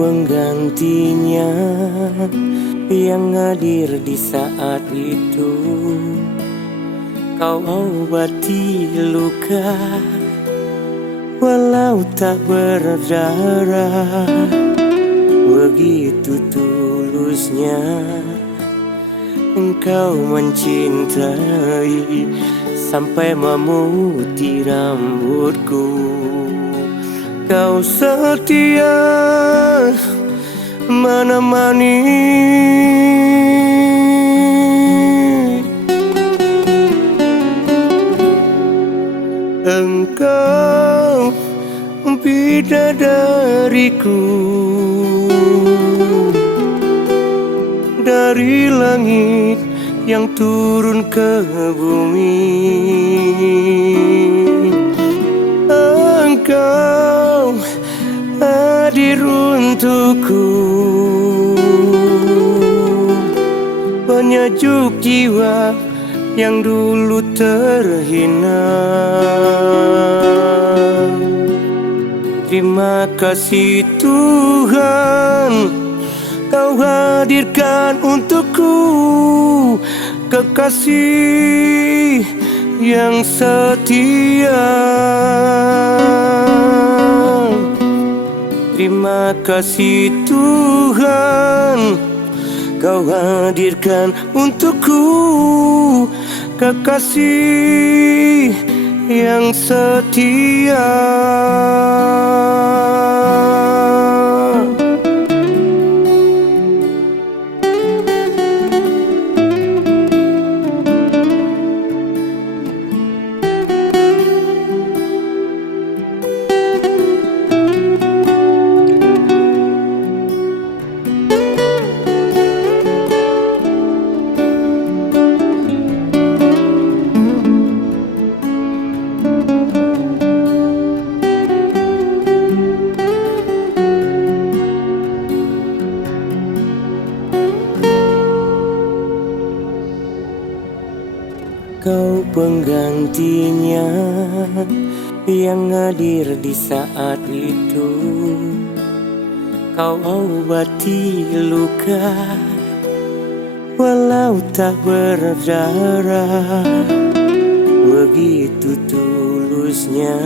penggantinya yang hadir di saat itu. Kau obati luka walau tak berdarah. Begitu tulusnya engkau mencintai sampai memutih rambutku. Kau setia menemani engkau bidadariku. Dari langit yang turun ke bumi, engkau hadir untukku, penyejuk jiwa yang dulu terhina. Terima kasih Tuhan, Kau hadirkan untukku kekasih yang setia. Terima kasih Tuhan, Kau hadirkan untukku kekasih yang setia. Kau penggantinya yang hadir di saat itu. Kau obati luka walau tak berdarah. Begitu tulusnya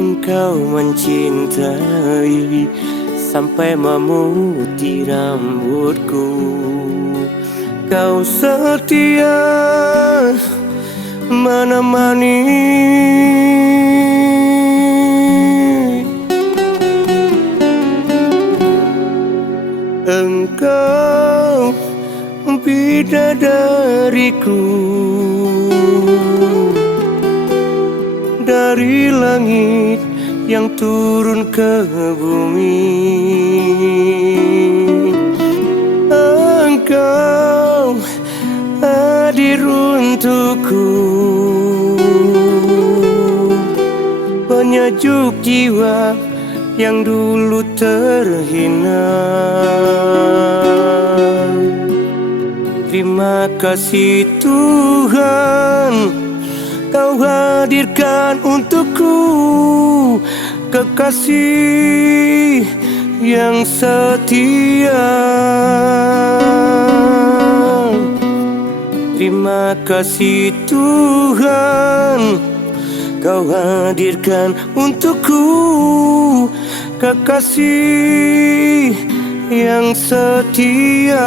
engkau mencintai sampai memutih rambutku. Kau setia menemani engkau bidadariku. Dari langit yang turun ke bumi, engkau hadir untukku, penyejuk jiwa yang dulu terhina. Terima kasih Tuhan, Kau hadirkan untukku kekasih yang setia. Terima kasih Tuhan, Kau hadirkan untukku kekasih yang setia.